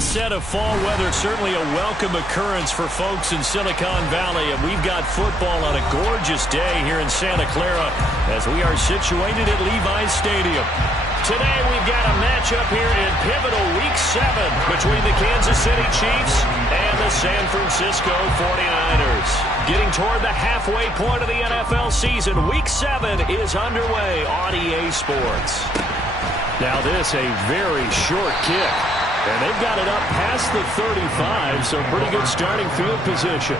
onset of fall weather, certainly a welcome occurrence for folks in Silicon Valley. And we've got football on a gorgeous day here in Santa Clara as we are situated at Levi's Stadium. Today we've got a matchup here in pivotal Week 7 between the Kansas City Chiefs and the San Francisco 49ers. Getting toward the halfway point of the NFL season, Week 7 is underway on EA Sports. Now this a very short kick. And they've got it up past the 35, so pretty good starting field position.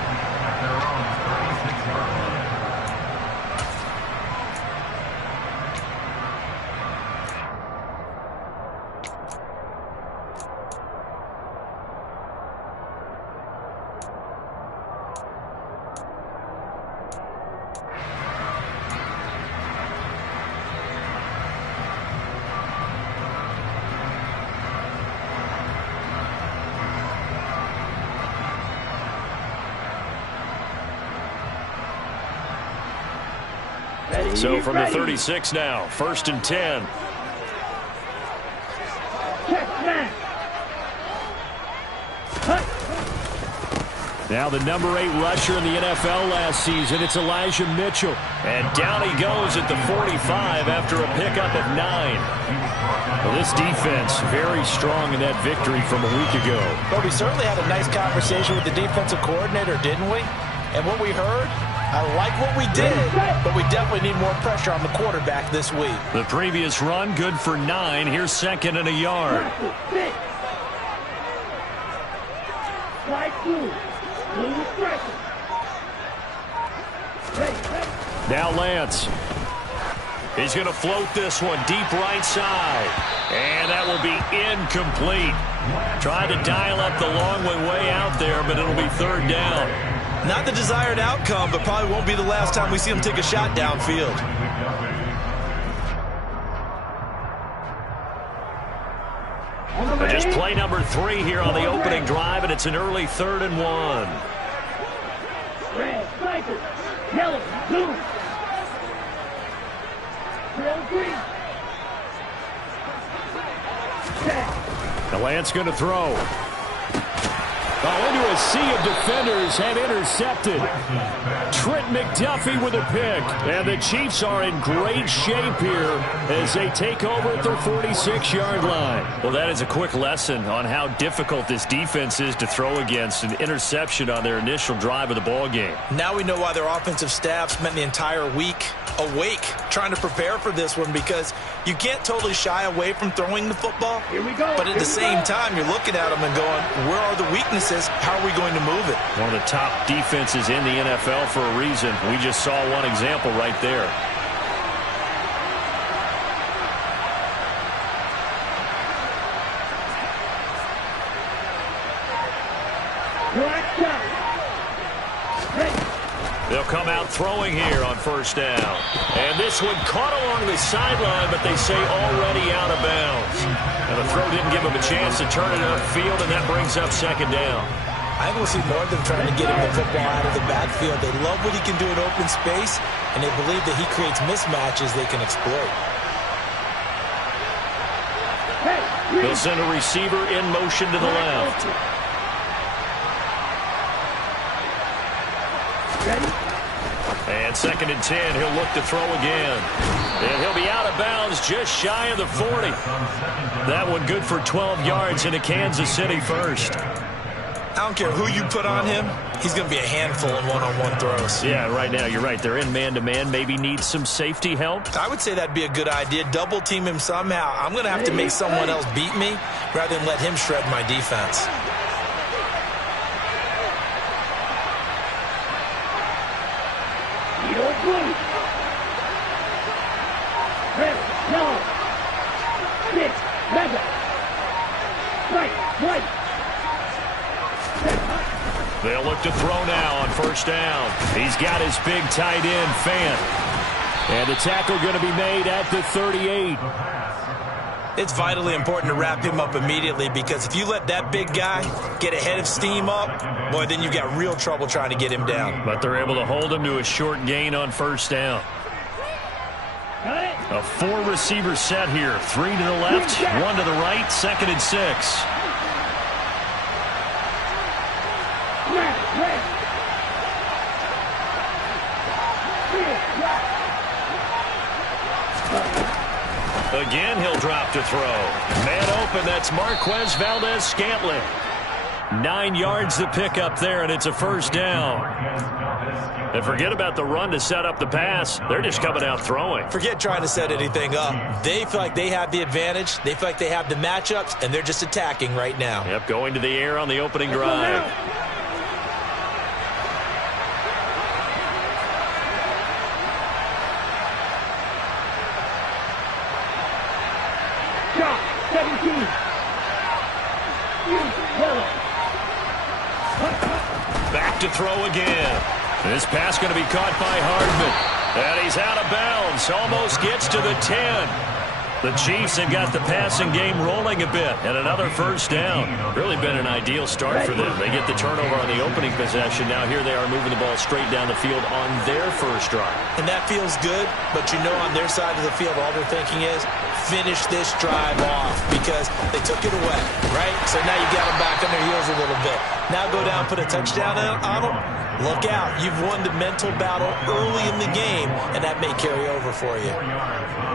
So from the 36 now, 1st and 10. Now the number 8 rusher in the NFL last season, it's Elijah Mitchell. And down he goes at the 45 after a pickup of 9. Well, this defense very strong in that victory from a week ago. But we certainly had a nice conversation with the defensive coordinator, didn't we? And what we heard, I like what we did, but we definitely need more pressure on the quarterback this week. The previous run, good for 9. Here's 2nd and a yard. Now Lance. He's going to float this one deep right side. And that will be incomplete. Tried to dial up the long one way out there, but it'll be 3rd down. Not the desired outcome, but probably won't be the last time we see him take a shot downfield. Just play number 3 here on the opening drive, and it's an early 3rd and 1. Red, sniper, yellow, blue. The Lance going to throw. Into a sea of defenders and intercepted. Trent McDuffie with a pick. And the Chiefs are in great shape here as they take over at their 46-yard line. Well, that is a quick lesson on how difficult this defense is to throw against. An interception on their initial drive of the ball game. Now we know why their offensive staff spent the entire week awake trying to prepare for this one, because you can't totally shy away from throwing the football. Here we go. But at the same time, you're looking at them and going, where are the weaknesses? How are we going to move it? One of the top defenses in the NFL for a reason. We just saw one example right there. They'll come out throwing here on 1st down. And this one caught along the sideline, but they say already out of bounds. And the throw didn't give him a chance to turn it upfield, and that brings up 2nd down. I think we'll see more of them trying to get him the football out of the backfield. They love what he can do in open space, and they believe that he creates mismatches they can exploit. They'll send a receiver in motion to the left. And 2nd and 10, he'll look to throw again. And he'll be out of bounds just shy of the 40. That one good for 12 yards into Kansas City 1st. I don't care who you put on him, he's going to be a handful in one-on-one throws. Yeah, right now, you're right. They're in man-to-man. Maybe need some safety help. I would say that'd be a good idea. Double team him somehow. I'm going to have to make someone else beat me rather than let him shred my defense. They'll look to throw now on 1st down. He's got his big tight end, Fant. And the tackle going to be made at the 38. It's vitally important to wrap him up immediately, because if you let that big guy get ahead of steam up, boy, then you've got real trouble trying to get him down. But they're able to hold him to a short gain on 1st down. A 4-receiver set here. 3 to the left, 1 to the right, 2nd and 6. Again, he'll drop to throw. Man open, that's Marquez Valdes-Scantling. 9 yards to pick up there, and it's a first down. And forget about the run to set up the pass. They're just coming out throwing. Forget trying to set anything up. They feel like they have the advantage. They feel like they have the matchups, and they're just attacking right now. Yep, going to the air on the opening drive. Shot, 17. Back to throw again. This pass going to be caught by Hardman. And he's out of bounds. Almost gets to the 10. The Chiefs have got the passing game rolling a bit. And another first down. Really been an ideal start for them. They get the turnover on the opening possession. Now here they are moving the ball straight down the field on their first drive. And that feels good, but you know on their side of the field all they're thinking is finish this drive off because they took it away, right? So now you got them back on their heels a little bit. Now go down, put a touchdown on them. Look out. You've won the mental battle early in the game, and that may carry over for you.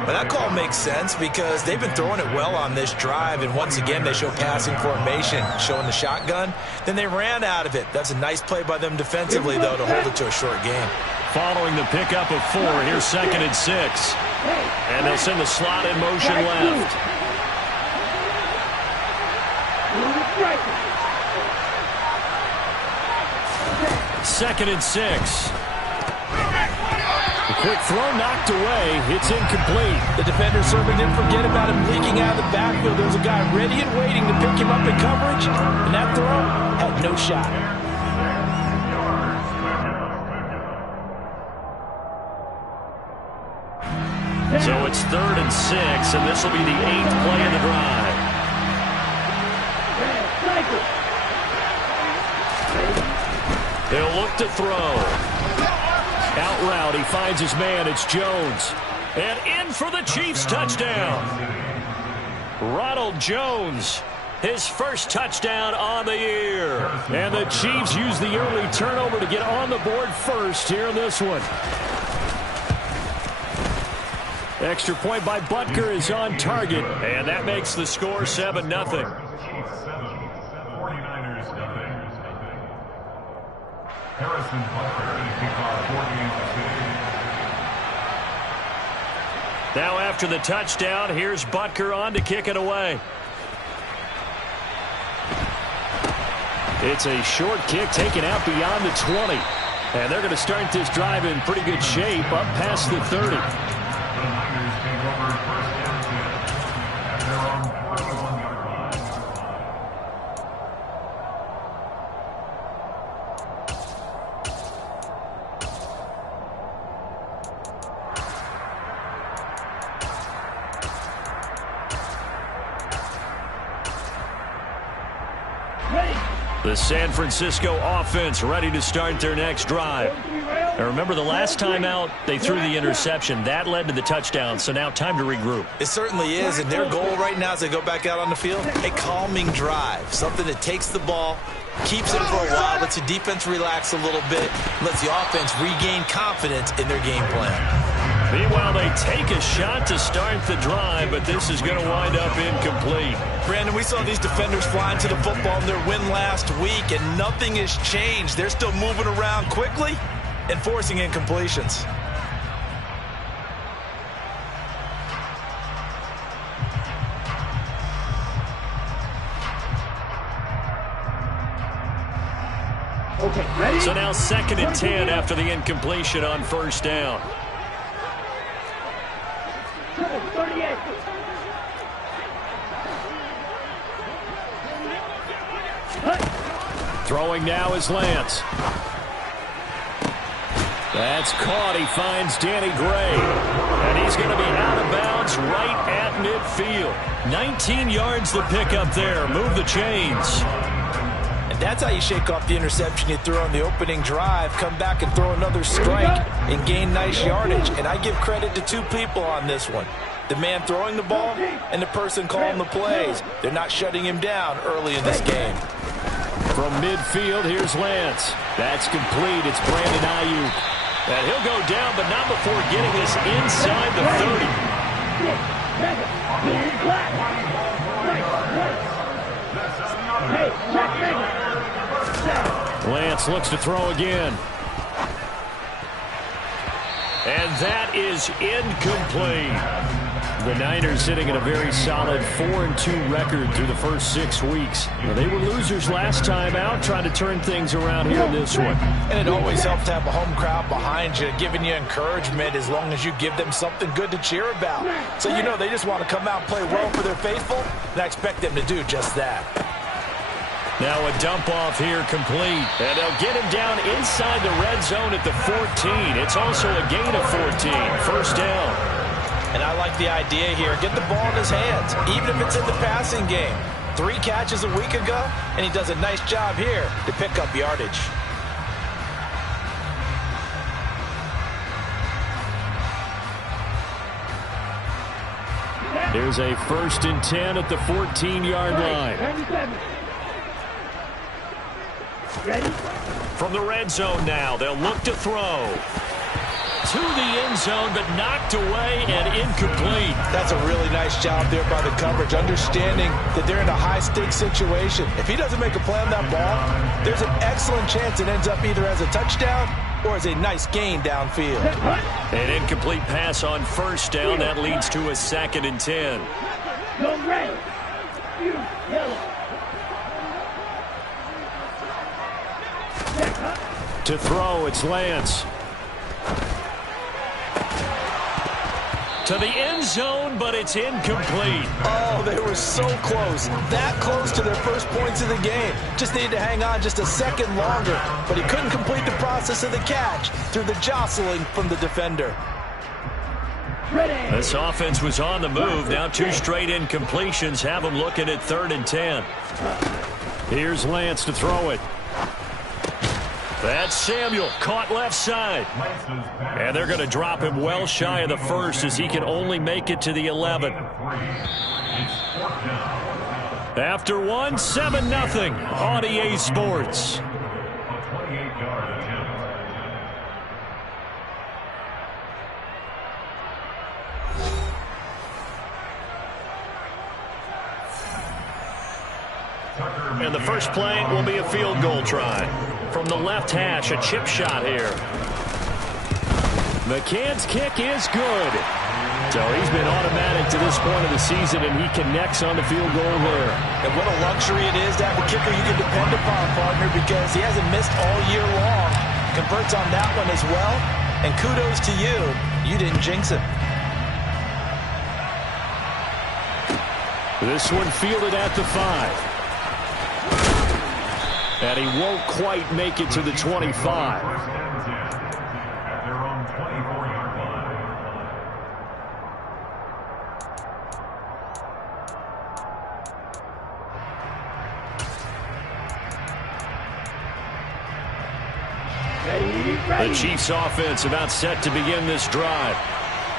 But that call makes sense because they've been throwing it well on this drive, and once again they show passing formation, showing the shotgun. Then they ran out of it. That's a nice play by them defensively, though, to hold it to a short game. Following the pickup of 4, here's 2nd and 6. And they'll send the slot in motion left. 2nd and 6. The quick throw knocked away. It's incomplete. The defender certainly didn't forget about him leaking out of the backfield. There was a guy ready and waiting to pick him up in coverage, and that throw had no shot. So it's 3rd and 6, and this will be the 8th play of the drive. They'll look to throw. Out route, he finds his man. It's Jones. And in for the Chiefs touchdown. Ronald Jones, his first touchdown on the year. And the Chiefs use the early turnover to get on the board first here in this one. Extra point by Butker is on target, and that makes the score 7-0. Harrison Butker to kick off 4 games today. Now after the touchdown, here's Butker on to kick it away. It's a short kick taken out beyond the 20. And they're going to start this drive in pretty good shape up past the 30. The San Francisco offense ready to start their next drive. Now remember, the last time out, they threw the interception. That led to the touchdown, so now time to regroup. It certainly is, and their goal right now as they go back out on the field, a calming drive, something that takes the ball, keeps it for a while, lets the defense relax a little bit, lets the offense regain confidence in their game plan. Meanwhile, they take a shot to start the drive, but this is going to wind up incomplete. Brandon, we saw these defenders flying to the football in their win last week, and nothing has changed. They're still moving around quickly and forcing incompletions. Okay, ready? So now 2nd and 10 after the incompletion on first down. 38. Throwing now is Lance. That's caught. He finds Danny Gray. And he's going to be out of bounds right at midfield. 19 yards to pick up there. Move the chains. And that's how you shake off the interception you threw on the opening drive. Come back and throw another strike and gain nice yardage. And I give credit to 2 people on this one. The man throwing the ball and the person calling the plays. They're not shutting him down early in this game. From midfield, here's Lance. That's complete. It's Brandon Ayuk. And he'll go down, but not before getting this inside the 30. Lance looks to throw again. And that is incomplete. The Niners sitting at a very solid 4-2 record through the first 6 weeks. Now, they were losers last time out, trying to turn things around here in this one. And it always helps to have a home crowd behind you, giving you encouragement as long as you give them something good to cheer about. So you know they just want to come out and play well for their faithful, and I expect them to do just that. Now a dump off here complete. And they'll get him down inside the red zone at the 14. It's also a gain of 14. First down. And I like the idea here. Get the ball in his hands, even if it's in the passing game. 3 catches a week ago, and he does a nice job here to pick up yardage. There's a 1st and 10 at the 14-yard line. Ready? From the red zone now, they'll look to throw. To the end zone, but knocked away and incomplete. That's a really nice job there by the coverage, understanding that they're in a high-stakes situation. If he doesn't make a play on that ball, there's an excellent chance it ends up either as a touchdown or as a nice gain downfield. An incomplete pass on first down. That leads to a 2nd and 10. Go red. Yellow. To throw, it's Lance. To the end zone, but it's incomplete. Oh, they were so close. That close to their first points of the game. Just needed to hang on just a second longer. But he couldn't complete the process of the catch through the jostling from the defender. This offense was on the move. Now 2 straight incompletions have them looking at 3rd and 10. Here's Lance to throw it. That's Samuel, caught left side. And they're going to drop him well shy of the 1st as he can only make it to the 11. After 1, 7-0 on EA Sports. And the first play will be a field goal try. From the left hash, a chip shot here. McCann's kick is good. So he's been automatic to this point of the season, and he connects on the field goal there. And what a luxury it is to have a kicker you can depend upon, partner, because he hasn't missed all year long. Converts on that one as well. And kudos to you. You didn't jinx him. This one fielded at the 5. And he won't quite make it to the 25. The Chiefs offense about set to begin this drive.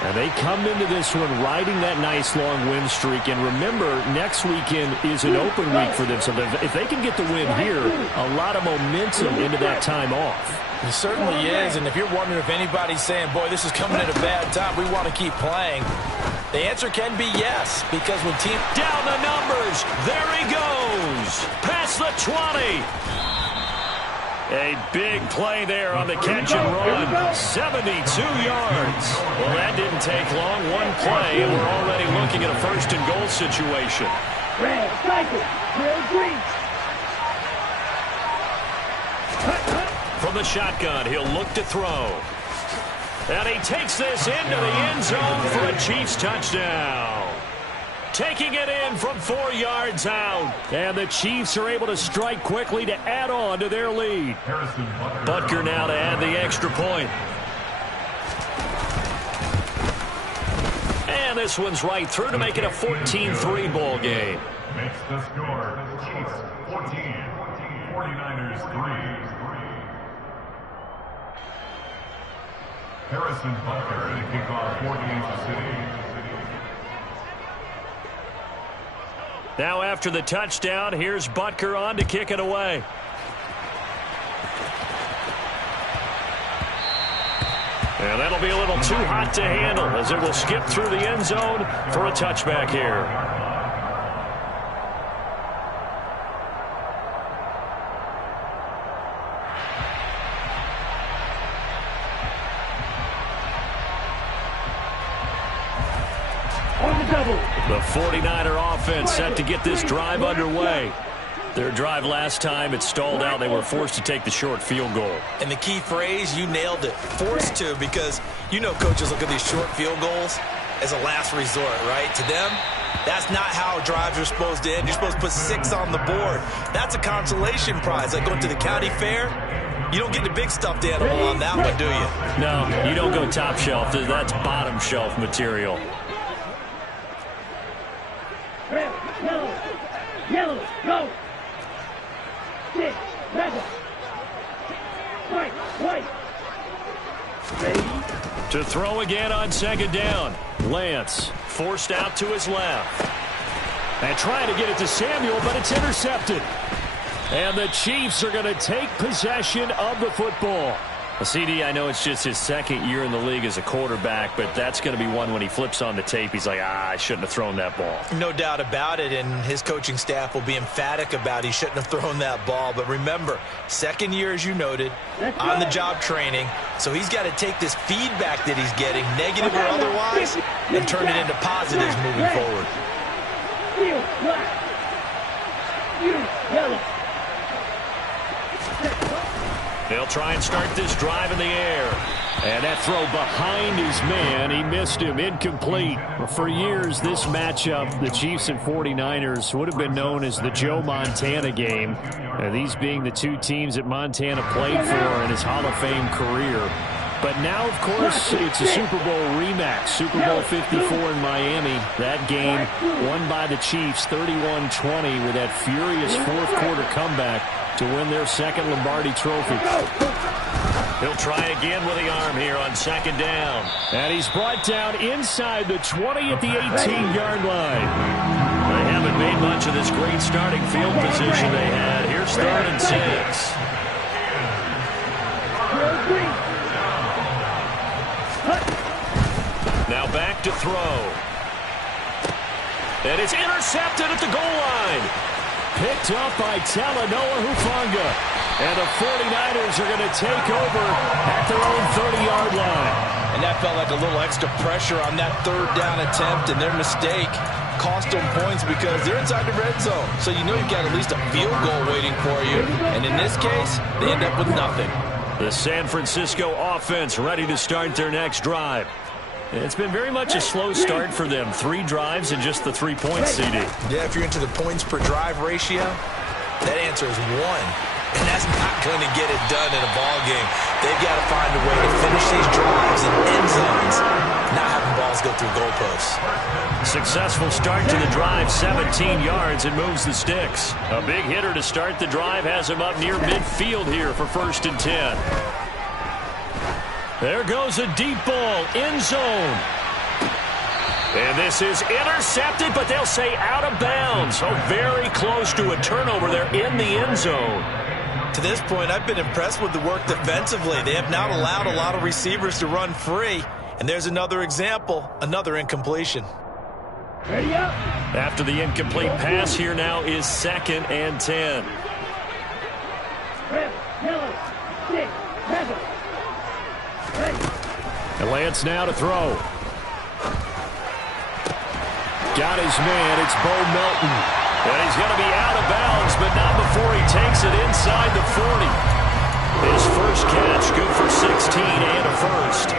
And they come into this one riding that nice long win streak. And remember, next weekend is an open week for them. So if they can get the win here, a lot of momentum into that time off. It certainly is. And if you're wondering if anybody's saying, boy, this is coming at a bad time, we want to keep playing, the answer can be yes. Because when team... Down the numbers. There he goes. Past the 20. A big play there on the catch and run. 72 yards. Well, that didn't take long. One play, and we're already looking at a 1st and goal situation. Red, cycle, green. From the shotgun, he'll look to throw. And he takes this into the end zone for a Chiefs touchdown. Taking it in from 4 yards out. And the Chiefs are able to strike quickly to add on to their lead. Butker now to add the extra point. And this one's right through to make it a 14-3 ball game. Makes the score. Chiefs 14, 49ers 3. Harrison Butker to kick off for Kansas City. Now after the touchdown, here's Butker on to kick it away. And that'll be a little too hot to handle as it will skip through the end zone for a touchback here. On the double. The 49er offense set to get this drive underway. Their drive last time, it stalled out. They were forced to take the short field goal. And the key phrase, you nailed it, forced to, because you know coaches look at these short field goals as a last resort, right? To them, that's not how drives are supposed to end. You're supposed to put 6 on the board. That's a consolation prize. Like going to the county fair, you don't get the big stuffed animal on that one, do you? No, you don't go top shelf. That's bottom shelf material. Red, yellow, yellow, go. 6, 7. White, white. Ready? To throw again on second down. Lance forced out to his left. And trying to get it to Samuel, but it's intercepted. And the Chiefs are going to take possession of the football. CD, I know it's just his second year in the league as a quarterback, but that's going to be one when he flips on the tape. He's like, I shouldn't have thrown that ball. No doubt about it, and his coaching staff will be emphatic about he shouldn't have thrown that ball. But remember, second year, as you noted, on-the-job training, so he's got to take this feedback that he's getting, negative or otherwise, and turn it into positives moving forward. Field, black. You, yellow. They'll try and start this drive in the air. And that throw behind his man, he missed him, incomplete. For years, this matchup, the Chiefs and 49ers, would have been known as the Joe Montana game. These being the two teams that Montana played for in his Hall of Fame career. But now, of course, it's a Super Bowl rematch. Super Bowl 54 in Miami. That game won by the Chiefs 31-20 with that furious fourth quarter comeback to win their second Lombardi trophy. He'll try again with the arm here on second down. And he's brought down inside the 20 at the 18-yard line. They haven't made much of this great starting field position they had. Here's 3rd and 6. Now back to throw. And it's intercepted at the goal line. Picked up by Talanoa Hufanga. And the 49ers are going to take over at their own 30-yard line. And that felt like a little extra pressure on that 3rd down attempt, and their mistake cost them points because they're inside the red zone. So you know you've got at least a field goal waiting for you. And in this case, they end up with nothing. The San Francisco offense ready to start their next drive. It's been very much a slow start for them. 3 drives and just the 3 points, CD. Yeah, if you're into the points per drive ratio, that answer is 1. And that's not going to get it done in a ball game. They've got to find a way to finish these drives in end zones, not having balls go through goalposts. Successful start to the drive, 17 yards, and moves the sticks. A big hitter to start the drive has him up near midfield here for 1st and 10. There goes a deep ball, end zone. And this is intercepted, but they'll say out of bounds. So very close to a turnover there in the end zone. To this point, I've been impressed with the work defensively. They have not allowed a lot of receivers to run free. And there's another example, another incompletion. Ready up. After the incomplete pass, here now is 2nd and 10. Red, yellow, 6, 7. Ready. And Lance now to throw. Got his man. It's Bo Melton. And he's going to be out of bounds, but not before he takes it inside the 40. His first catch, good for 16 and a first.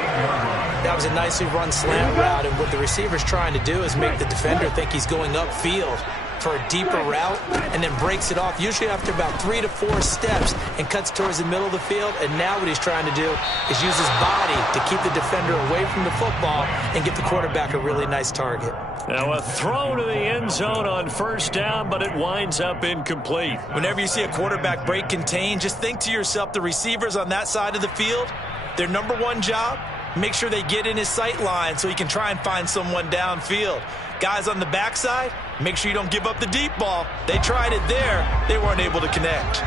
That was a nicely run slant route, and what the receiver's trying to do is make the defender think he's going upfield for a deeper route and then breaks it off, usually after about 3 to 4 steps, and cuts towards the middle of the field. And now what he's trying to do is use his body to keep the defender away from the football and get the quarterback a really nice target. Now a throw to the end zone on 1st down, but it winds up incomplete. Whenever you see a quarterback break contain, just think to yourself, the receivers on that side of the field, their number 1 job, make sure they get in his sight line so he can try and find someone downfield. Guys on the backside, make sure you don't give up the deep ball. They tried it there. They weren't able to connect.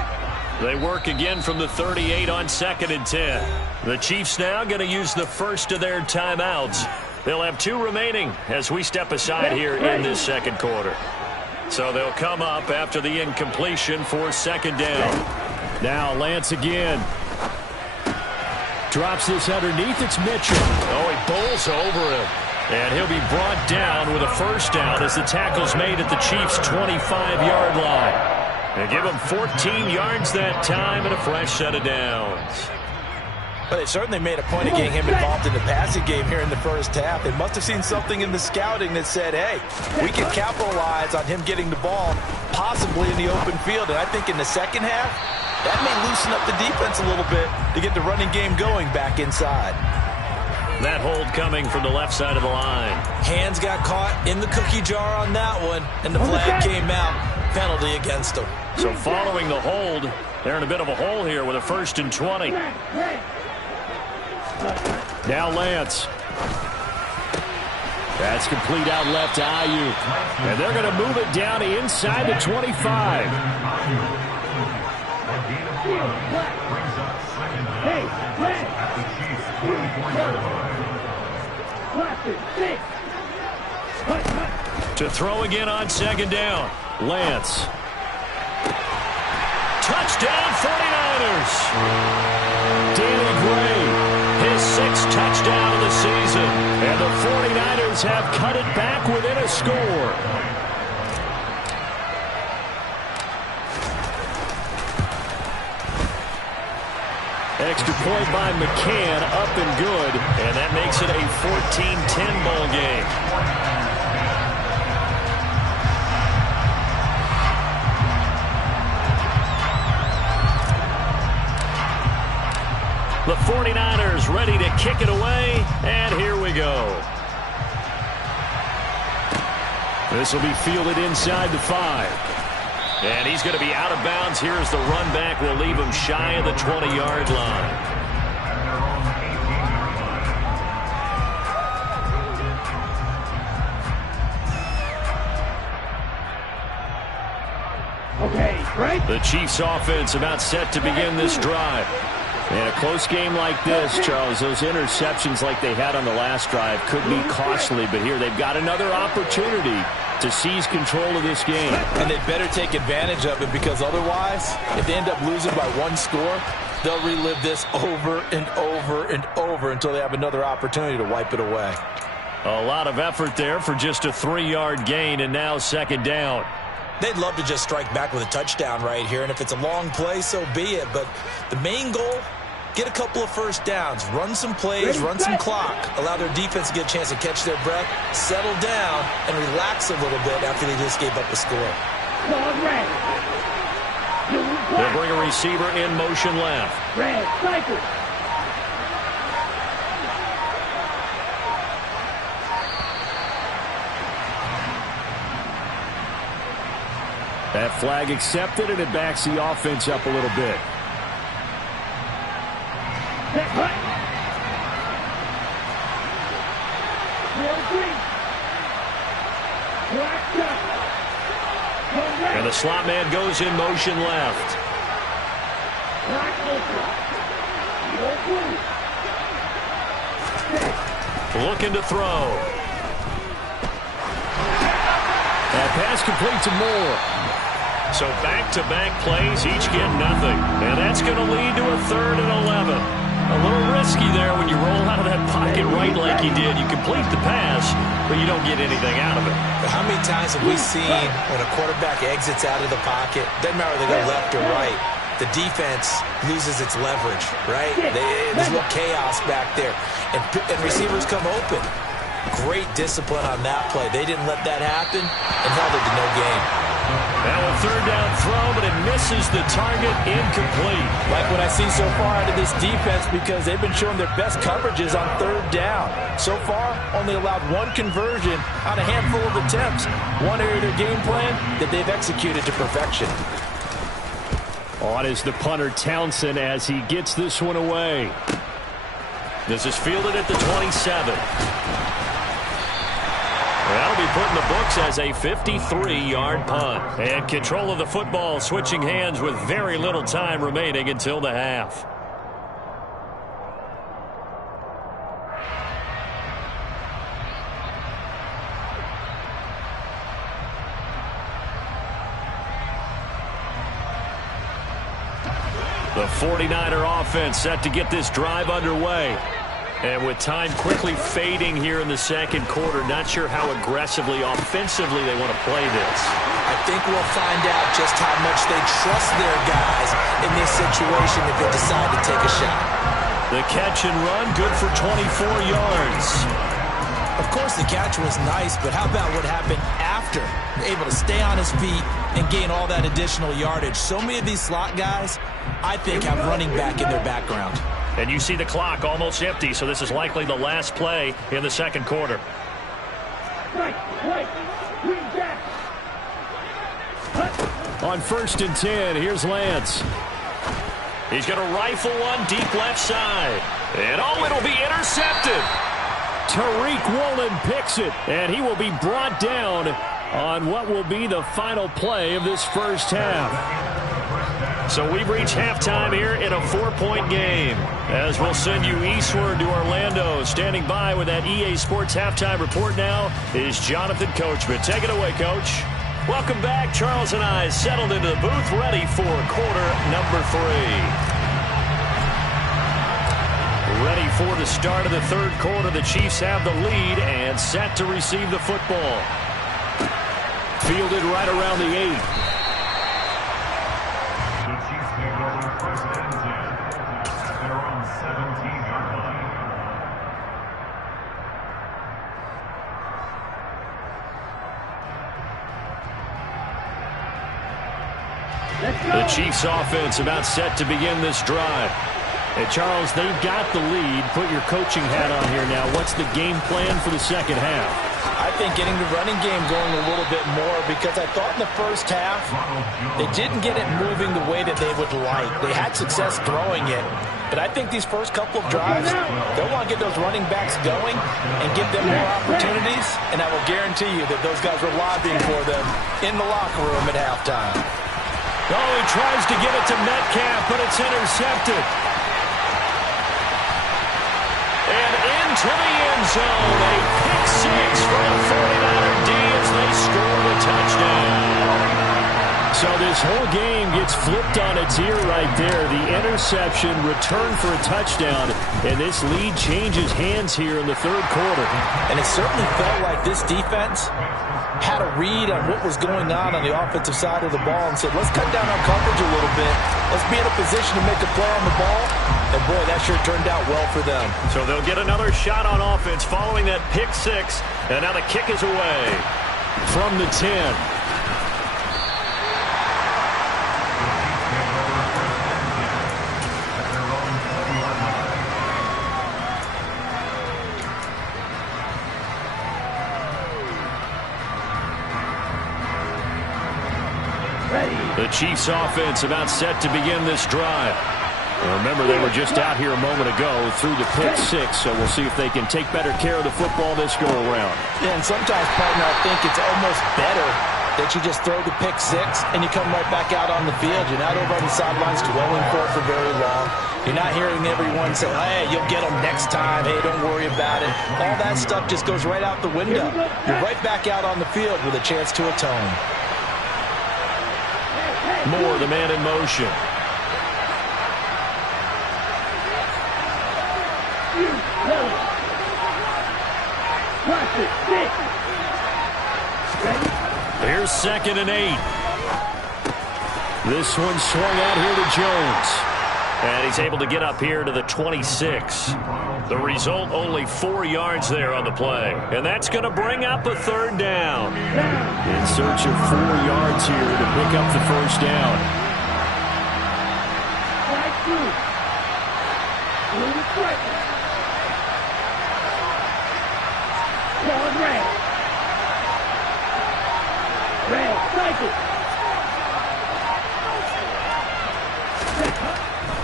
They work again from the 38 on 2nd and 10. The Chiefs now going to use the first of their timeouts. They'll have 2 remaining as we step aside here in this second quarter. So they'll come up after the incompletion for 2nd down. Now Lance again. Drops this underneath. It's Mitchell. Oh, he bowls over him. And he'll be brought down with a first down as the tackle's made at the Chiefs' 25-yard line. They give him 14 yards that time and a fresh set of downs. But they certainly made a point of getting him involved in the passing game here in the first half. They must have seen something in the scouting that said, hey, we can capitalize on him getting the ball possibly in the open field. And I think in the second half, that may loosen up the defense a little bit to get the running game going back inside. That hold coming from the left side of the line. Hands got caught in the cookie jar on that one, and the flag came out. Penalty against them. So following the hold, they're in a bit of a hole here with a 1st and 20. Now Lance. That's complete out left to Ayuk. And they're going to move it down inside the 25. To throw again on 2nd down. Lance. Touchdown 49ers. Danny Gray, his 6th touchdown of the season. And the 49ers have cut it back within a score. Extra point by McCann, up and good. And that makes it a 14-10 ball game. The 49ers ready to kick it away, and here we go. This will be fielded inside the 5. And he's going to be out of bounds. Here's the run back. Will leave him shy of the 20-yard line. Okay, right? The Chiefs offense about set to begin this drive. In a close game like this, Charles, those interceptions like they had on the last drive could be costly, but here they've got another opportunity to seize control of this game. And they better take advantage of it, because otherwise, if they end up losing by 1 score, they'll relive this over and over and over until they have another opportunity to wipe it away. A lot of effort there for just a 3-yard gain, and now 2nd down. They'd love to just strike back with a touchdown right here, and if it's a long play, so be it. But the main goal, get a couple of first downs, run some plays, run some clock, allow their defense to get a chance to catch their breath, settle down, and relax a little bit after they just gave up a score. They'll bring a receiver in motion left. Red, cycle. That flag accepted, and it backs the offense up a little bit. And the slot man goes in motion left. Looking to throw. That pass complete to Moore. So back-to-back plays, each get nothing. And that's going to lead to a 3rd and 11. A little risky there when you roll out of that pocket right like you did. You complete the pass, but you don't get anything out of it. How many times have we seen when a quarterback exits out of the pocket, doesn't matter whether they go left or right, the defense loses its leverage, right? There's a little chaos back there, and receivers come open. Great discipline on that play. They didn't let that happen and held it to no gain. Now a 3rd down throw, but it misses the target, incomplete. Like what I see so far out of this defense, because they've been showing their best coverages on 3rd down. So far, only allowed 1 conversion on a handful of attempts. One area of their game plan that they've executed to perfection. On is the punter, Townsend, as he gets this one away. This is fielded at the 27. That'll be put in the books as a 53-yard punt. And control of the football switching hands with very little time remaining until the half. The 49er offense set to get this drive underway. And with time quickly fading here in the second quarter, not sure how aggressively, offensively they want to play this. I think we'll find out just how much they trust their guys in this situation if they decide to take a shot. The catch and run, good for 24 yards. Of course, the catch was nice, but how about what happened after? Able to stay on his feet and gain all that additional yardage. So many of these slot guys, I think, have running back in their background. And you see the clock almost empty, so this is likely the last play in the second quarter. On 1st and 10, here's Lance. He's going to rifle one deep left side. And oh, it'll be intercepted. Tariq Woolen picks it, and he will be brought down on what will be the final play of this first half. So we've reached halftime here in a 4-point game. As we'll send you eastward to Orlando. Standing by with that EA Sports halftime report now is Jonathan Coachman. Take it away, Coach. Welcome back. Charles and I settled into the booth, ready for quarter number 3. Ready for the start of the third quarter. The Chiefs have the lead and set to receive the football. Fielded right around the 8. The Chiefs take over 1st and 10 at their own 17-yard line. The Chiefs offense about set to begin this drive. And Charles, they've got the lead. Put your coaching hat on here now. What's the game plan for the second half? I think getting the running game going a little bit more, because I thought in the first half they didn't get it moving the way that they would like. They had success throwing it, but I think these first couple of drives, they'll want to get those running backs going and give them more opportunities, and I will guarantee you that those guys were lobbying for them in the locker room at halftime. Oh, he tries to get it to Metcalf, but it's intercepted. And into the end zone, a pick 6 for the 49er D as they score the touchdown. So this whole game gets flipped on its ear right there. The interception, return for a touchdown, and this lead changes hands here in the third quarter. And it certainly felt like this defense had a read on what was going on the offensive side of the ball and said, let's cut down on coverage a little bit. Let's be in a position to make a play on the ball. And, boy, that sure turned out well for them. So they'll get another shot on offense following that pick 6. And now the kick is away from the 10. The Chiefs offense about set to begin this drive. Remember, they were just out here a moment ago through the pick 6, so we'll see if they can take better care of the football this go-around. Yeah, and sometimes, partner, I think it's almost better that you just throw the pick 6 and you come right back out on the field. You're not over on the sidelines dwelling for it for very long. You're not hearing everyone say, hey, you'll get them next time. Hey, don't worry about it. All that stuff just goes right out the window. You're right back out on the field with a chance to atone. Moore, the man in motion. Here's 2nd and 8. This one swung out here to Jones. And he's able to get up here to the 26. The result, only 4 yards there on the play. And that's going to bring up a 3rd down. In search of 4 yards here to pick up the first down.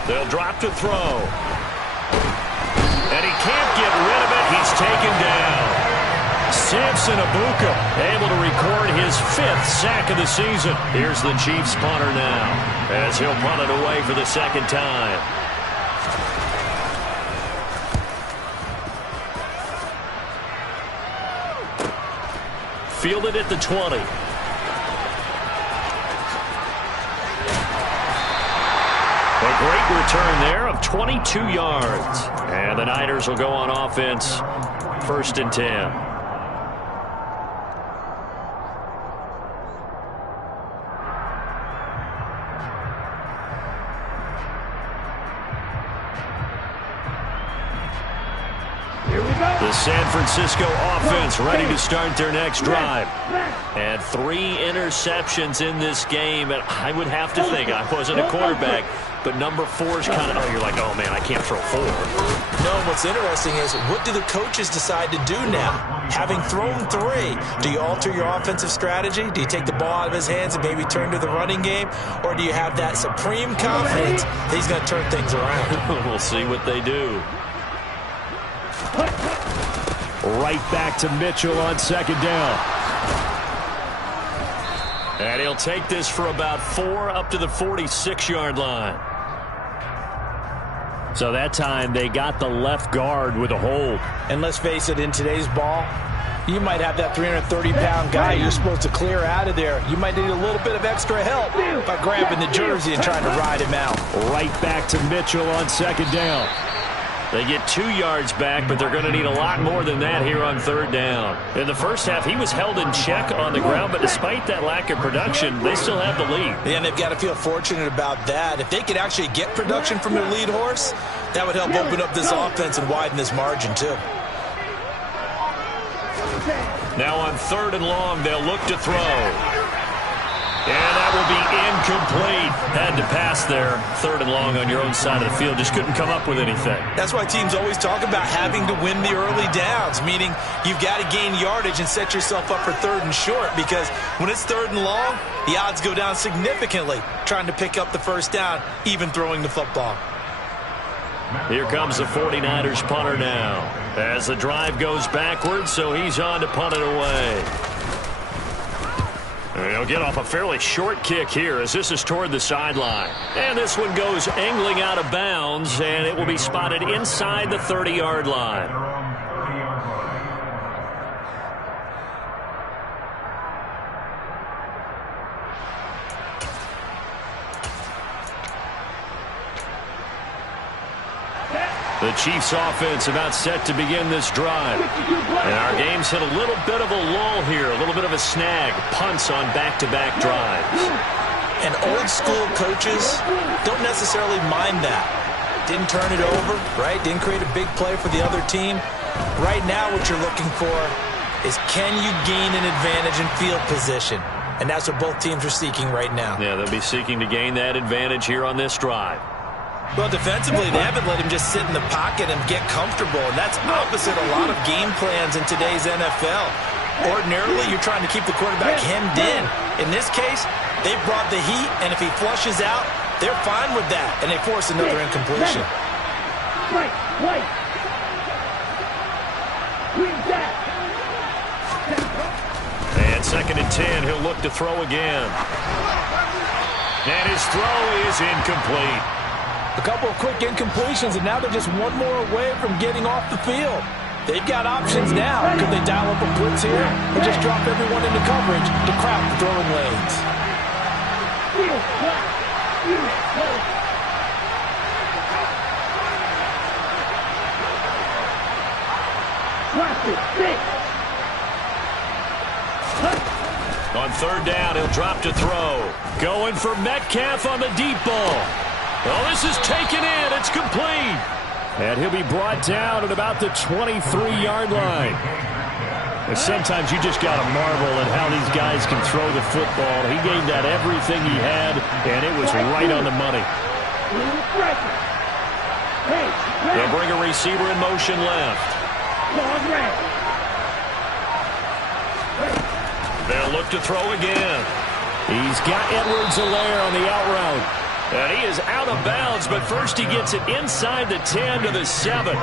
They'll drop to throw. And he can't get rid of it. He's taken down. Samson Abuka able to record his 5th sack of the season. Here's the Chiefs punter now as he'll punt it away for the second time. Fielded at the 20. A great return there of 22 yards. And the Niners will go on offense. 1st and 10. The San Francisco offense ready to start their next drive. And 3 interceptions in this game. And I would have to think, I wasn't a quarterback, but number 4 is kind of, you're like, oh, man, I can't throw 4. No, what's interesting is, what do the coaches decide to do now? Having thrown 3, do you alter your offensive strategy? Do you take the ball out of his hands and maybe turn to the running game? Or do you have that supreme confidence that he's going to turn things around? We'll see what they do. Right back to Mitchell on 2nd down. And he'll take this for about 4 up to the 46-yard line. So that time they got the left guard with a hold. And let's face it, in today's ball, you might have that 330-pound guy you're supposed to clear out of there. You might need a little bit of extra help by grabbing the jersey and trying to ride him out. Right back to Mitchell on 2nd down. They get 2 yards back, but they're going to need a lot more than that here on 3rd down. In the first half, he was held in check on the ground, but despite that lack of production, they still have the lead. And they've got to feel fortunate about that. If they could actually get production from their lead horse, that would help open up this offense and widen this margin, too. Now on 3rd and long, they'll look to throw. And that will be incomplete. Had to pass there. 3rd and long on your own side of the field. Just couldn't come up with anything. That's why teams always talk about having to win the early downs, meaning you've got to gain yardage and set yourself up for 3rd and short, because when it's 3rd and long, the odds go down significantly trying to pick up the 1st down, even throwing the football. Here comes the 49ers punter now as the drive goes backwards, so he's on to punt it away. He'll get off a fairly short kick here as this is toward the sideline. And this one goes angling out of bounds, and it will be spotted inside the 30-yard line. The Chiefs offense about set to begin this drive. And our game's hit a little bit of a lull here, a little bit of a snag. Punts on back-to-back drives. And old school coaches don't necessarily mind that. Didn't turn it over, right? Didn't create a big play for the other team. Right now what you're looking for is, can you gain an advantage in field position? And that's what both teams are seeking right now. Yeah, they'll be seeking to gain that advantage here on this drive. Well, defensively, they haven't let him just sit in the pocket and get comfortable, and that's opposite a lot of game plans in today's NFL. Ordinarily, you're trying to keep the quarterback hemmed in. In this case, they brought the heat, and if he flushes out, they're fine with that, and they force another incompletion. And 2nd and 10, he'll look to throw again. And his throw is incomplete. A couple of quick incompletions, and now they're just one more away from getting off the field. They've got options now. Could they dial up a blitz here or just drop everyone into coverage to crowd the throwing lanes? On 3rd down, he'll drop to throw. Going for Metcalf on the deep ball. Well, this is taken in. It's complete. And he'll be brought down at about the 23-yard line. And sometimes you just got to marvel at how these guys can throw the football. He gave that everything he had, and it was right on the money. They'll bring a receiver in motion left. They'll look to throw again. He's got Edwards-Helaire on the out route. And he is out of bounds, but first he gets it inside the 10 to the 7.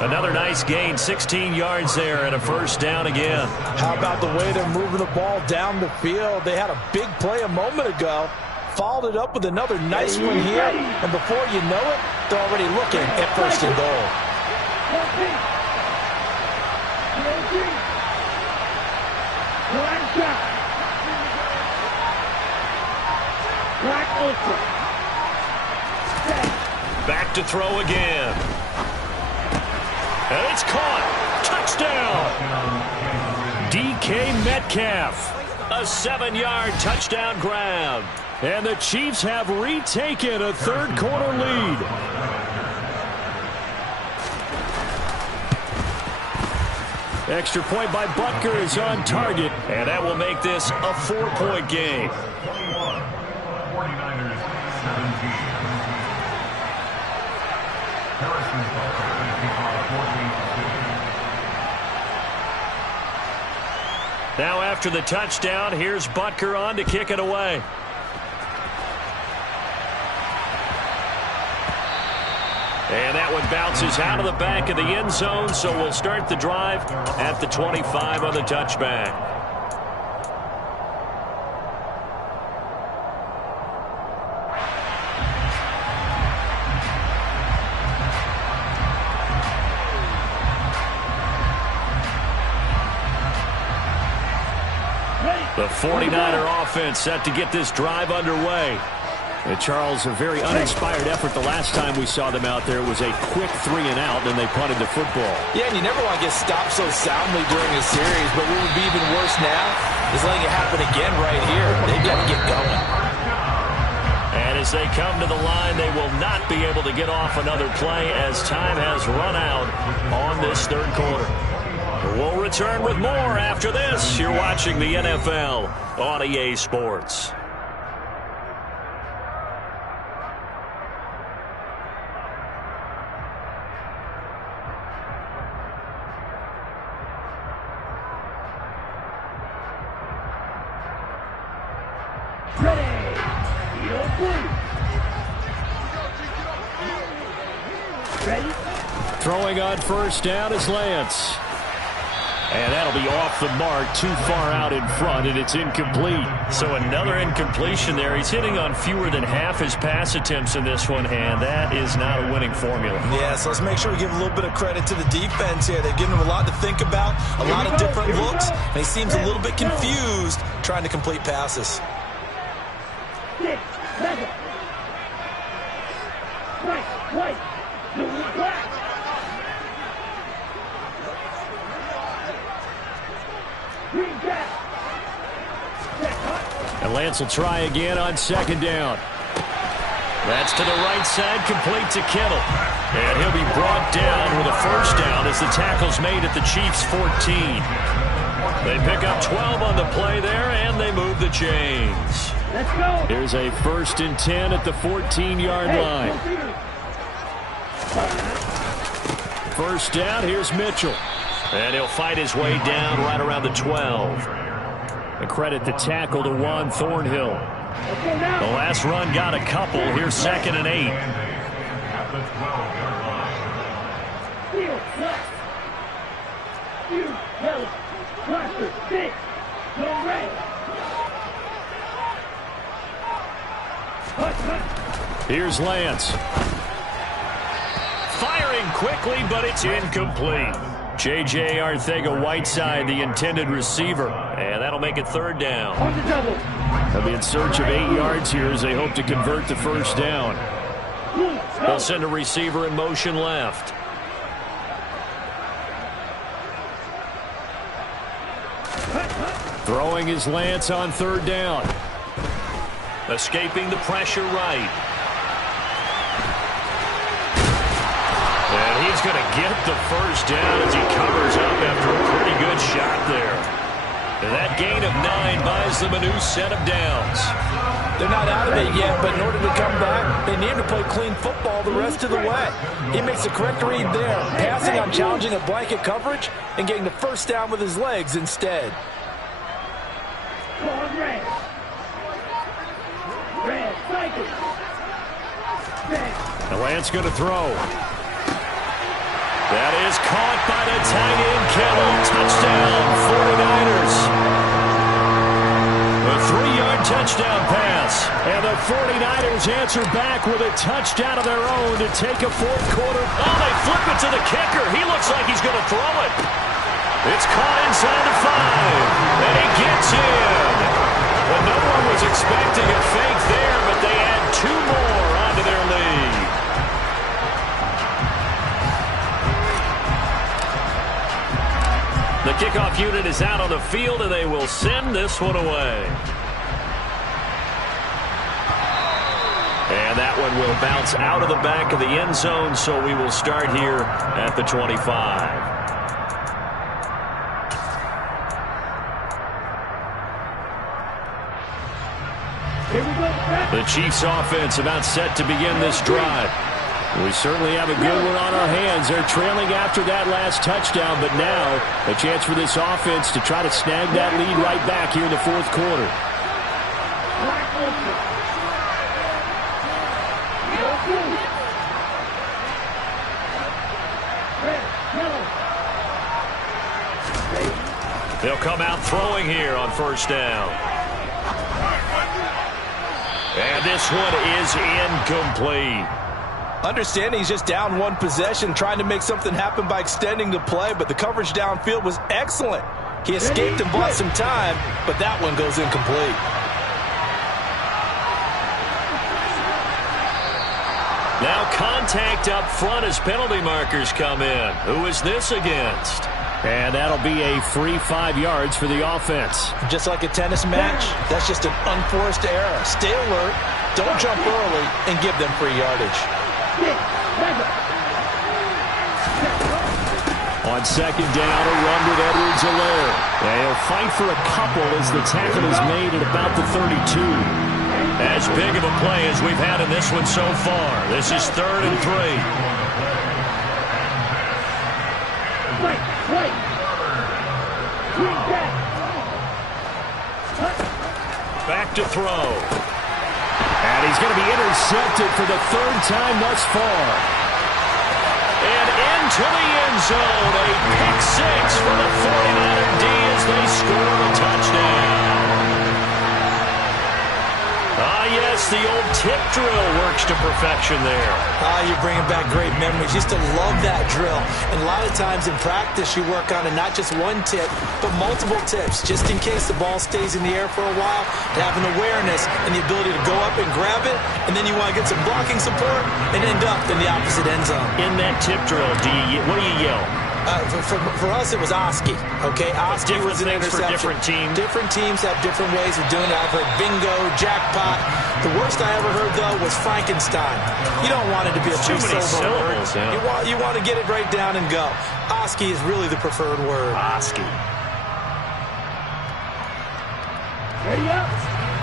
Another nice gain, 16 yards there, and a first down again. How about the way they're moving the ball down the field? They had a big play a moment ago, followed it up with another nice one here, and before you know it, they're already looking at first and goal. Back to throw again. And it's caught. Touchdown. DK Metcalf. A 7-yard touchdown grab. And the Chiefs have retaken a third-quarter lead. Extra point by Butker is on target, and that will make this a 4-point game. 49ers 17. Harrison Butker is behind 14-2. Now after the touchdown, here's Butker on to kick it away. And that one bounces out of the back of the end zone, so we'll start the drive at the 25 on the touchback. The 49er offense set to get this drive underway. And Charles, a very uninspired effort the last time we saw them out there. It was a quick 3-and-out, and they punted the football. Yeah, and you never want to get stopped so soundly during a series, but what would be even worse now is letting it happen again right here. They've got to get going. And as they come to the line, they will not be able to get off another play as time has run out on this third quarter. We'll return with more after this. You're watching the NFL on EA Sports. Throwing on first down is Lance. And that'll be off the mark, too far out in front, and it's incomplete. So another incompletion there. He's hitting on fewer than half his pass attempts in this one, and that is not a winning formula. Yeah, so let's make sure we give a little bit of credit to the defense here. They've given him a lot to think about, a lot of different looks, and he seems a little bit confused trying to complete passes. And Lance will try again on second down. That's to the right side, complete to Kittle. And he'll be brought down with a first down as the tackle's made at the Chiefs' 14. They pick up 12 on the play there, and they move the chains. Let's go. Here's a 1st and 10 at the 14-yard line. First down, here's Mitchell. And he'll fight his way down right around the 12. A credit the tackle to Juan Thornhill. The last run got a couple. Here's 2nd and 8. At the 12-yard line. Here's Lance. Firing quickly, but it's incomplete. J.J. Arcega-Whiteside, the intended receiver. And that'll make it 3rd down. They'll be in search of 8 yards here as they hope to convert the first down. They'll send a receiver in motion left. Throwing is Lance on 3rd down. Escaping the pressure right. And he's going to get the first down as he covers up after a pretty good shot there. And that gain of 9 buys them a new set of downs. They're not out of it yet, but in order to come back, they need to play clean football the rest of the way. He makes the correct read there, passing on challenging a blanket coverage and getting the first down with his legs instead. Lance going to throw. That is caught by the tight end, Kittle. Touchdown, 49ers. A 3-yard touchdown pass. And the 49ers answer back with a touchdown of their own to take a fourth quarter. Oh, they flip it to the kicker. He looks like he's going to throw it. It's caught inside the 5. And he gets in. Well, no one was expecting a fake there, but they add 2 more onto their lead. The kickoff unit is out on the field, and they will send this one away. And that one will bounce out of the back of the end zone, so we will start here at the 25. The Chiefs offense about set to begin this drive. We certainly have a good one on our hands. They're trailing after that last touchdown, but now a chance for this offense to try to snag that lead right back here in the fourth quarter. They'll come out throwing here on first down. And this one is incomplete. Understanding he's just down 1 possession, trying to make something happen by extending the play, but the coverage downfield was excellent. He escaped and bought some time, but that one goes incomplete. Now contact up front as penalty markers come in. Who is this against? And that'll be a free 5 yards for the offense. Just like a tennis match, that's just an unforced error. Stay alert, don't jump early, and give them free yardage. On second down, a run with Edwards-Helaire. They'll fight for a couple as the tackle is made at about the 32. As big of a play as we've had in this one so far. This is 3rd and 3. Back to throw. And he's going to be intercepted for the 3rd time thus far. And into the end zone. A pick 6 for the 49er D as they score the touchdown. Yes, the old tip drill works to perfection there. You're bringing back great memories. Used to love that drill. And a lot of times in practice, you work on it, not just 1 tip, but multiple tips, just in case the ball stays in the air for a while, to have an awareness and the ability to go up and grab it, and then you want to get some blocking support and end up in the opposite end zone. In that tip drill, what do you yell? For us, it was Oski. Okay, Oski was an interception. For different teams. Different teams have different ways of doing it. I've heard bingo, jackpot. The worst I ever heard, though, was Frankenstein. You don't want it to be a two-syllable word. Yeah. You want to get it right down and go. Oski is really the preferred word. Oski.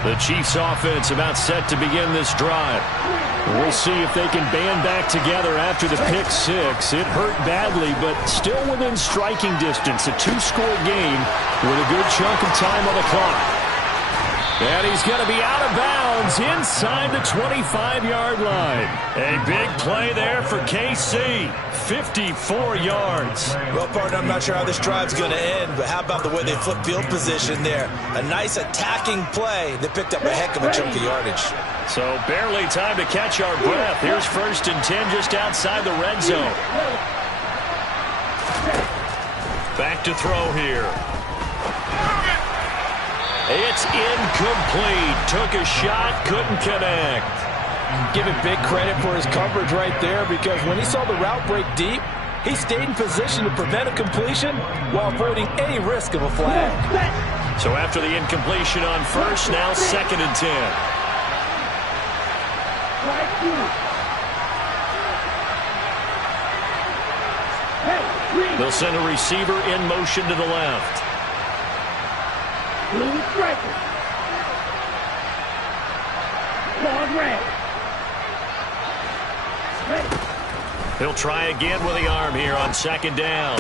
The Chiefs offense about set to begin this drive. We'll see if they can band back together after the pick 6. It hurt badly, but still within striking distance. A 2-score game with a good chunk of time on the clock. And he's going to be out of bounds inside the 25-yard line. A big play there for KC. 54 yards. Well, partner, I'm not sure how this drive's going to end, but how about the way they flip field position there? A nice attacking play that picked up a heck of a chunk of yardage. So barely time to catch our breath. Here's 1st and 10 just outside the red zone. Back to throw here. It's incomplete. Took a shot, couldn't connect. Give him big credit for his coverage right there, because when he saw the route break deep, he stayed in position to prevent a completion while avoiding any risk of a flag. So after the incompletion on 1st, now 2nd and 10. They'll send a receiver in motion to the left. He'll try again with the arm here on 2nd down.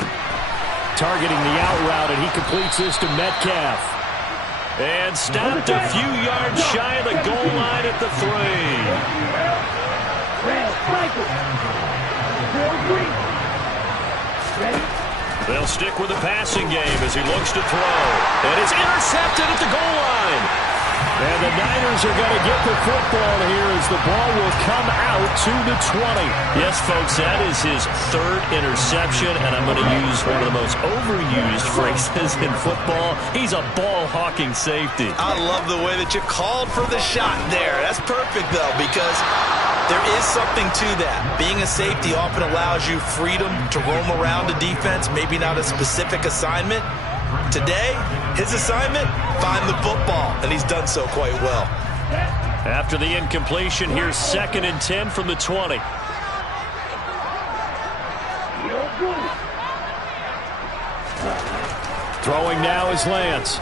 Targeting the out route, and he completes this to Metcalf. And stopped a few yards shy of the goal line at the 3. cycle. Bill Green. Ready? They'll stick with the passing game as he looks to throw. And it's intercepted at the goal line. And the Niners are going to get the football here as the ball will come out to the 20. Yes, folks, that is his third interception, and I'm going to use one of the most overused phrases in football. He's a ball-hawking safety. I love the way that you called for the shot there. That's perfect, though, because there is something to that. Being a safety often allows you freedom to roam around a defense, maybe not a specific assignment. Today, his assignment, find the football, and he's done so quite well. After the incompletion, here's 2nd and 10 from the 20. Throwing now is Lance.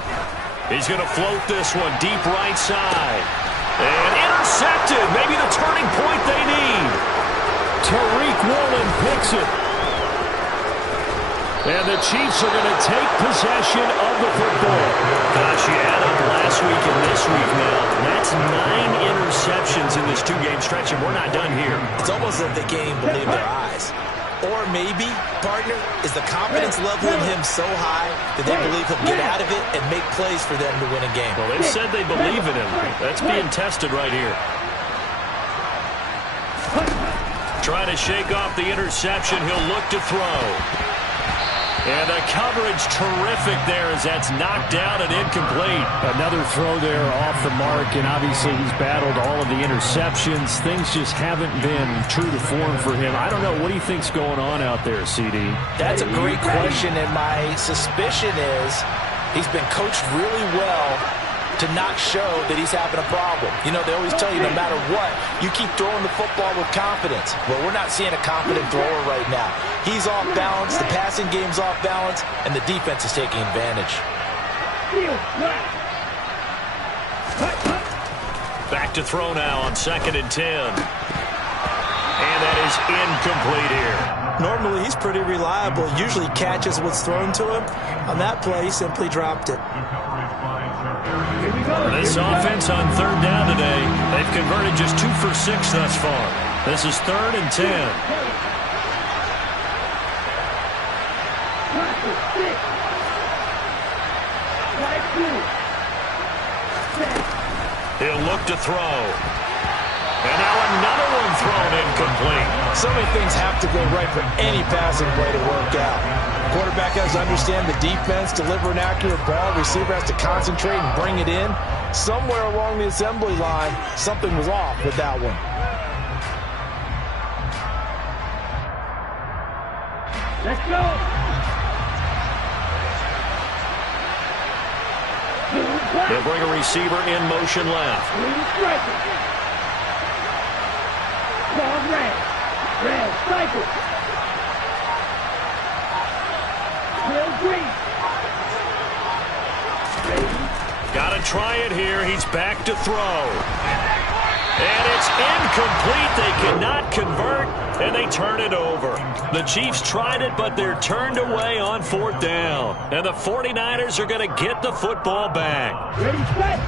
He's going to float this one deep right side. And intercepted. Maybe the turning point they need. Tariq Woolen picks it. And the Chiefs are going to take possession of the football. Gosh, you add up last week and this week now. That's 9 interceptions in this 2-game stretch, and we're not done here. It's almost as if they can't even believe their eyes. Or maybe, partner, is the confidence level in him so high that they believe he'll get out of it and make plays for them to win a game. Well, they've said they believe in him. That's being tested right here. Trying to shake off the interception. He'll look to throw. And the coverage terrific there as that's knocked down and incomplete. Another throw there off the mark, and obviously he's battled all of the interceptions. Things just haven't been true to form for him. I don't know. What do you think's going on out there, CD? That's a great question, and my suspicion is he's been coached really well to not show that he's having a problem. You know, they always tell you no matter what, you keep throwing the football with confidence. Well, we're not seeing a confident thrower right now. He's off balance, the passing game's off balance, and the defense is taking advantage. Back to throw now on 2nd and 10. And that is incomplete here. Normally, he's pretty reliable. Usually catches what's thrown to him. On that play, he simply dropped it. This offense on 3rd down today, they've converted just 2 for 6 thus far. This is 3rd and 10. He'll look to throw. And now another one thrown incomplete. So many things have to go right for any passing play to work out. Quarterback has to understand the defense, deliver an accurate ball. Receiver has to concentrate and bring it in. Somewhere along the assembly line, something was off with that one. Let's go. They'll bring a receiver in motion left. Red, cycle. Bill Green. Got to try it here. He's back to throw. And it's incomplete. They cannot convert, and they turn it over. The Chiefs tried it, but they're turned away on 4th down. And the 49ers are going to get the football back.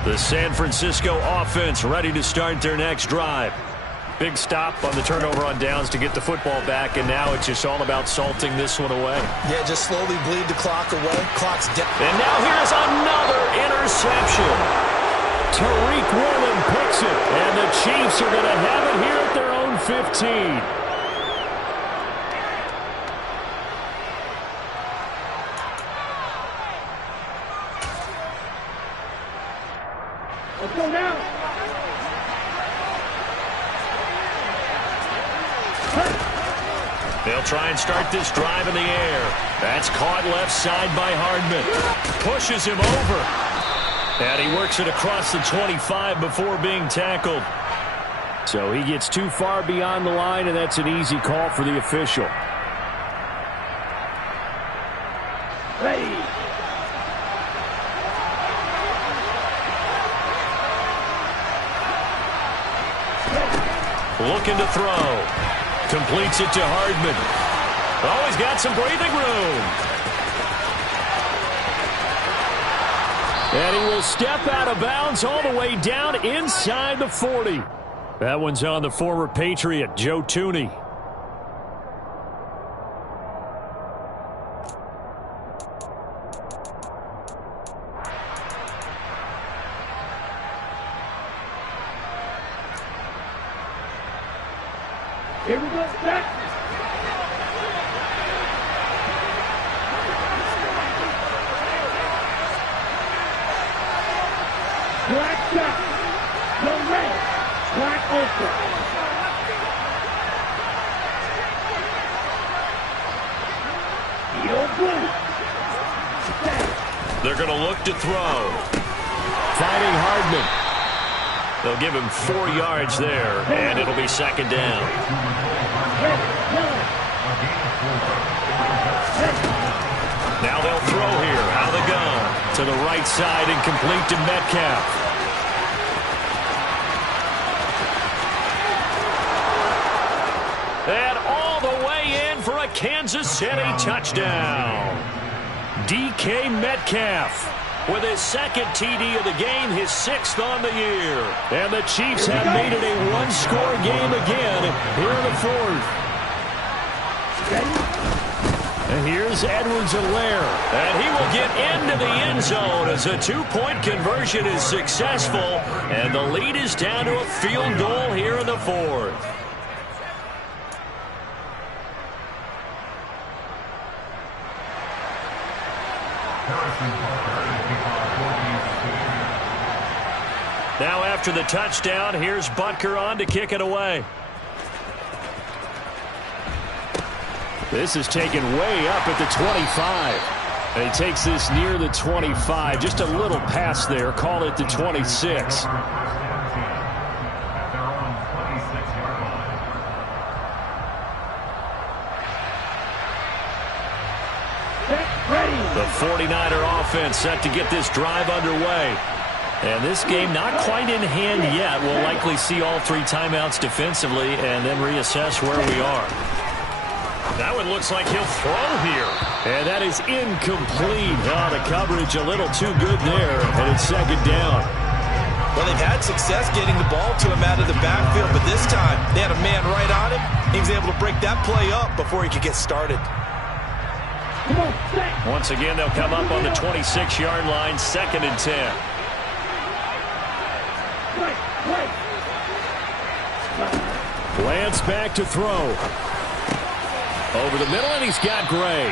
The San Francisco offense ready to start their next drive. Big stop on the turnover on downs to get the football back, and now it's just all about salting this one away. Yeah, just slowly bleed the clock away. Clock's down. And now here's another interception. Tariq Woolen picks it, and the Chiefs are going to have it here at their own 15. Let's go now. They'll try and start this drive in the air. That's caught left side by Hardman. Pushes him over. And he works it across the 25 before being tackled. So he gets too far beyond the line, and that's an easy call for the official. Ready. Looking to throw. Completes it to Hardman. Oh, he's got some breathing room. And he will step out of bounds all the way down inside the 40. That one's on the former Patriot, Joe Thuney. Here we go, back. Black shot. No red. Black ultra. Your blue. They're going to look to throw. Fighting Hardman. They'll give him 4 yards there, and it'll be second down. Now they'll throw here, out of the gun. To the right side and complete to Metcalf. And all the way in for a Kansas City touchdown. DK Metcalf with his second TD of the game, his 6th on the year. And the Chiefs have made it a one-score game again here in the 4th. And here's Edwards-Helaire. And he will get into the end zone as a 2-point conversion is successful. And the lead is down to a field goal here in the 4th. Now after the touchdown, here's Butker on to kick it away. This is taken way up at the 25. And he takes this near the 25. Just a little pass there. Call it the 26. The 49er offense set to get this drive underway. And this game not quite in hand yet. We'll likely see all 3 timeouts defensively and then reassess where we are. That one looks like he'll throw here. And that is incomplete. Oh, the coverage a little too good there. And it's second down. Well, they've had success getting the ball to him out of the backfield, but this time they had a man right on him. He was able to break that play up before he could get started. Once again, they'll come up on the 26-yard line, 2nd and 10. Lance back to throw. Over the middle, and he's got Gray.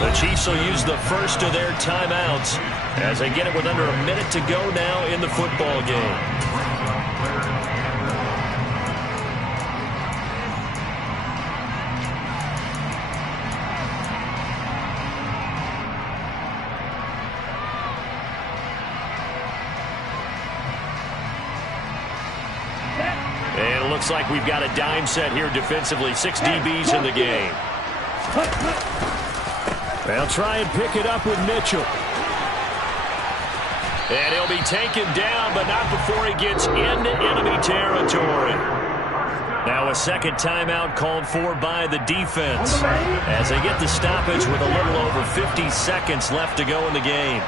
The Chiefs will use the first of their timeouts as they get it with under a minute to go now in the football game. And it looks like we've got a dime set here defensively. 6 DBs in the game. They'll try and pick it up with Mitchell. And he'll be taken down, but not before he gets into enemy territory. Now a second timeout called for by the defense as they get the stoppage with a little over 50 seconds left to go in the game.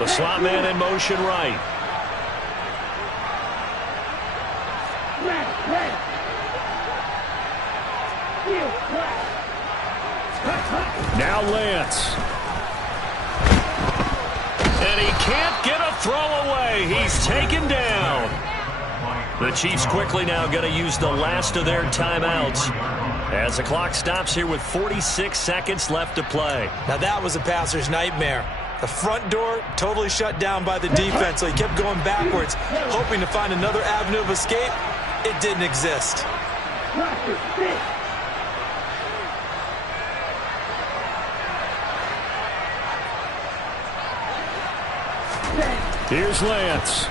The slot man in motion right. Now Lance. And he can't get a throw away. He's taken down. The Chiefs quickly now going to use the last of their timeouts as the clock stops here with 46 seconds left to play. Now that was a passer's nightmare. The front door totally shut down by the defense, so he kept going backwards, hoping to find another avenue of escape. It didn't exist. Here's Lance.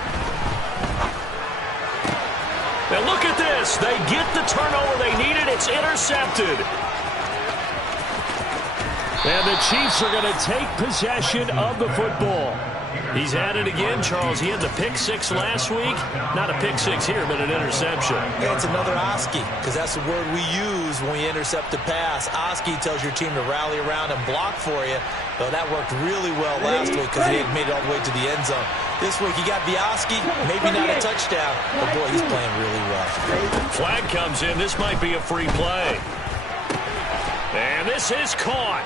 And look at this. They get the turnover they needed. It's intercepted. And the Chiefs are going to take possession of the football. He's at it again, Charles. He had the pick 6 last week. Not a pick 6 here, but an interception. Yeah, it's another Oski, because that's the word we use when we intercept a pass. Oski tells your team to rally around and block for you. Well, that worked really well last week because he had made it all the way to the end zone. This week he got Bioski, maybe not a touchdown, but boy, he's playing really well. Flag comes in. This might be a free play. And this is caught.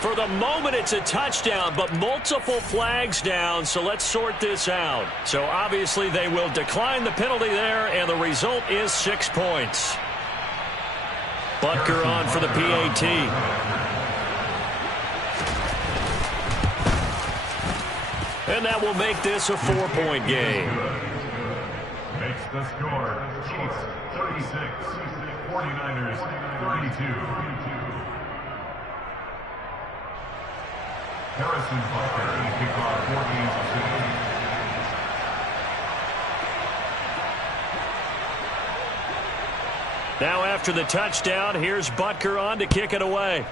For the moment, it's a touchdown, but multiple flags down, so let's sort this out. So obviously they will decline the penalty there, and the result is 6 points. Butker on for the PAT. And that will make this a 4-point game. Makes the score. Chiefs 36, 49ers 32. Harrison Butker in kickoff for Kansas City. Now after the touchdown, here's Butker on to kick it away.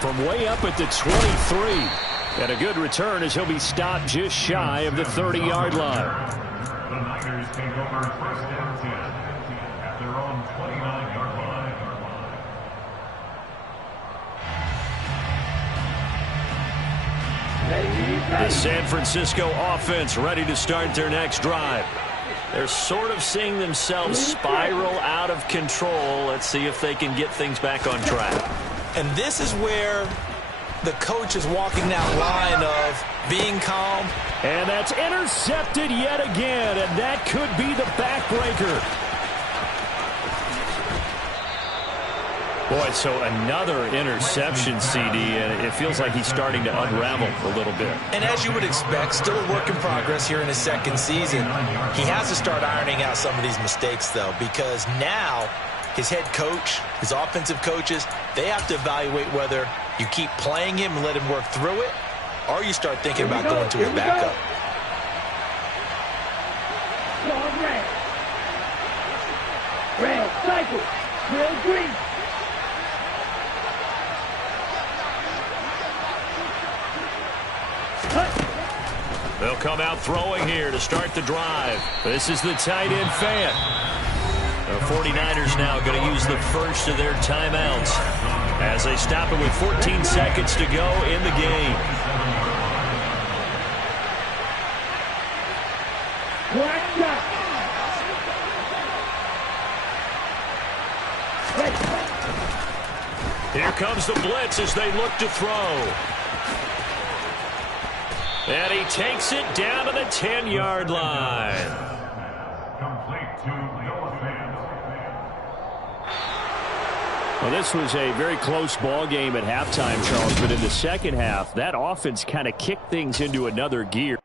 From way up at the 23. And a good return as he'll be stopped just shy of the 30-yard line. The Niners take over first and 10 at their own 29-yard line. The San Francisco offense ready to start their next drive. They're sort of seeing themselves spiral out of control. Let's see if they can get things back on track. And this is where the coach is walking that line of being calm. And that's intercepted yet again, and that could be the backbreaker. Boy, so another interception, CD, and it feels like he's starting to unravel a little bit. And as you would expect, still a work in progress here in his second season. He has to start ironing out some of these mistakes, though, because now his head coach, his offensive coaches, they have to evaluate whether you keep playing him and let him work through it, or you start thinking about going to a backup. Red, cycle, real green. They'll come out throwing here to start the drive. This is the tight end fan. The 49ers now going to use the first of their timeouts as they stop it with 14 seconds to go in the game. Black shot. Here comes the blitz as they look to throw. And he takes it down to the 10-yard line. Complete to Noah Fant. Well, this was a very close ball game at halftime, Charles, but in the second half, that offense kind of kicked things into another gear.